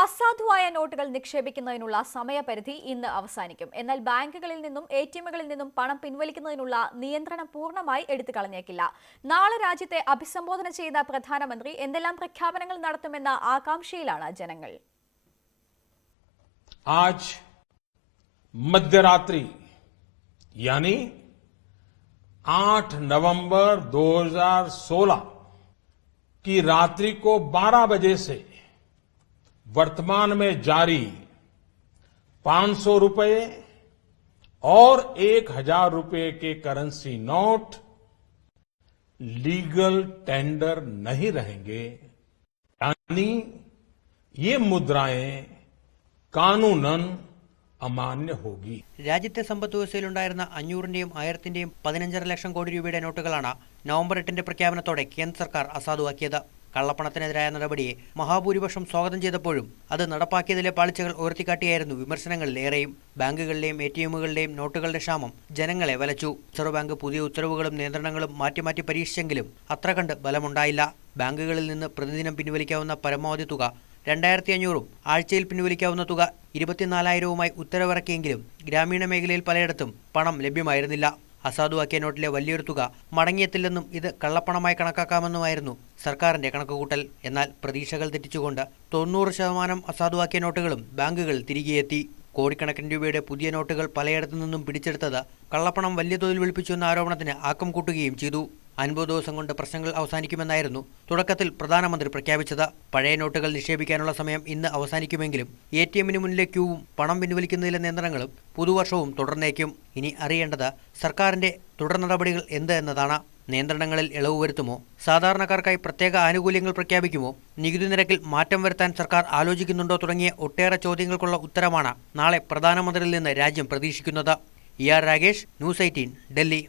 അസാധുവായ നോട്ടുകൾ നിക്ഷേപിക്കുന്നതിനുള്ള സമയപരിധി ഇന്ന് അവസാനിക്കും. എന്നാൽ ബാങ്കുകളിൽ നിന്നും എടിഎമ്മുകളിൽ നിന്നും പണം പിൻവലിക്കുന്നതിനുള്ള നിയന്ത്രണം പൂർണ്ണമായി എടുത്തുകളഞ്ഞേക്കില്ല. നാളെ രാജ്യത്തെ അഭിസംബോധന ചെയ്യുന്ന പ്രധാനമന്ത്രി എന്തെല്ലാം പ്രഖ്യാപനങ്ങൾ നടത്തുമെന്ന ആകാംക്ഷയിലാണ് ജനങ്ങൾ. आज मध्यरात्रि यानी 8 नवंबर 2016 की रात्रि को 12 बजे से वर्तमान में जारी 500 रुपए और 1000 रुपए के करेंसी नोट लीगल टेंडर नहीं रहेंगे, यानी ये मुद्राएं कानूनन അമാന്യ ഹോഗി. രാജ്യത്തെ സമ്പദ് വ്യവസ്ഥയിലുണ്ടായിരുന്ന 500ന്റെയും 1000ന്റെയും 15.5 ലക്ഷം കോടി രൂപയുടെ നോട്ടുകളാണ് നവംബർ 8ന്റെ പ്രഖ്യാപനത്തോടെ കേന്ദ്ര സർക്കാർ അസാധുവാക്കിയത്. കള്ളപ്പണത്തിനെതിരായ നടപടിയെ മഹാഭൂരിപക്ഷം സ്വാഗതം ചെയ്തപ്പോഴും അത് നടപ്പാക്കിയതിലെ പാളിച്ചകൾ ഉയർത്തിക്കാട്ടിയായിരുന്നു വിമർശനങ്ങളിലേറെയും. ബാങ്കുകളിലെയും എടിഎമ്മുകളിലെയും നോട്ടുകളുടെ ക്ഷാമം ജനങ്ങളെ വലച്ചു. റിസർവ് ബാങ്ക് പുതിയ ഉത്തരവുകളും നിയന്ത്രണങ്ങളും മാറ്റി പരീക്ഷിച്ചെങ്കിലും അത്ര കണ്ട് ബലമുണ്ടായില്ല. ബാങ്കുകളിൽ നിന്ന് പ്രതിദിനം പിൻവലിക്കാവുന്ന പരമാവധി തുക 2500-ഉം ആഴ്ചയിൽ പിൻവലിക്കാവുന്ന തുക 24,000-വുമായി ഉത്തരവിറക്കിയെങ്കിലും ഗ്രാമീണ മേഖലയിൽ പലയിടത്തും പണം ലഭ്യമായിരുന്നില്ല. അസാധുവാക്കിയ നോട്ടിലെ വലിയൊരു തുക മടങ്ങിയെത്തില്ലെന്നും ഇത് കള്ളപ്പണമായി കണക്കാക്കാമെന്നുമായിരുന്നു സർക്കാരിന്റെ കണക്കുകൂട്ടൽ. എന്നാൽ പ്രതീക്ഷകൾ തെറ്റിച്ചുകൊണ്ട് 90% അസാധുവാക്കിയ നോട്ടുകളും ബാങ്കുകൾ തിരികെയെത്തി. കോടിക്കണക്കിന് രൂപയുടെ പുതിയ നോട്ടുകൾ പലയിടത്തു നിന്നും പിടിച്ചെടുത്തത് കള്ളപ്പണം വലിയ തോതിൽ വെളുപ്പിച്ചുവെന്ന ആരോപണത്തിന് ആക്കം കൂട്ടുകയും ചെയ്തു. 50 ദിവസം കൊണ്ട് പ്രശ്നങ്ങൾ അവസാനിക്കുമെന്നായിരുന്നു തുടക്കത്തിൽ പ്രധാനമന്ത്രി പ്രഖ്യാപിച്ചത്. പഴയ നോട്ടുകൾ നിക്ഷേപിക്കാനുള്ള സമയം ഇന്ന് അവസാനിക്കുമെങ്കിലും എടിഎമ്മിന് മുന്നിലെ ക്യൂവും പണം പിൻവലിക്കുന്നതിലെ നിയന്ത്രണങ്ങളും പുതുവർഷവും തുടർന്നേക്കും. ഇനി അറിയേണ്ടത് സർക്കാരിന്റെ തുടർ നടപടികൾ എന്ത് എന്നതാണ്. നിയന്ത്രണങ്ങളിൽ ഇളവ് വരുത്തുമോ? സാധാരണക്കാർക്കായി പ്രത്യേക ആനുകൂല്യങ്ങൾ പ്രഖ്യാപിക്കുമോ? നികുതി നിരക്കിൽ മാറ്റം വരുത്താൻ സർക്കാർ ആലോചിക്കുന്നുണ്ടോ? തുടങ്ങിയ ഒട്ടേറെ ചോദ്യങ്ങൾക്കുള്ള ഉത്തരമാണ് നാളെ പ്രധാനമന്ത്രിയിൽ നിന്ന് രാജ്യം പ്രതീക്ഷിക്കുന്നത്. ER Ragesh, news 18, Delhi.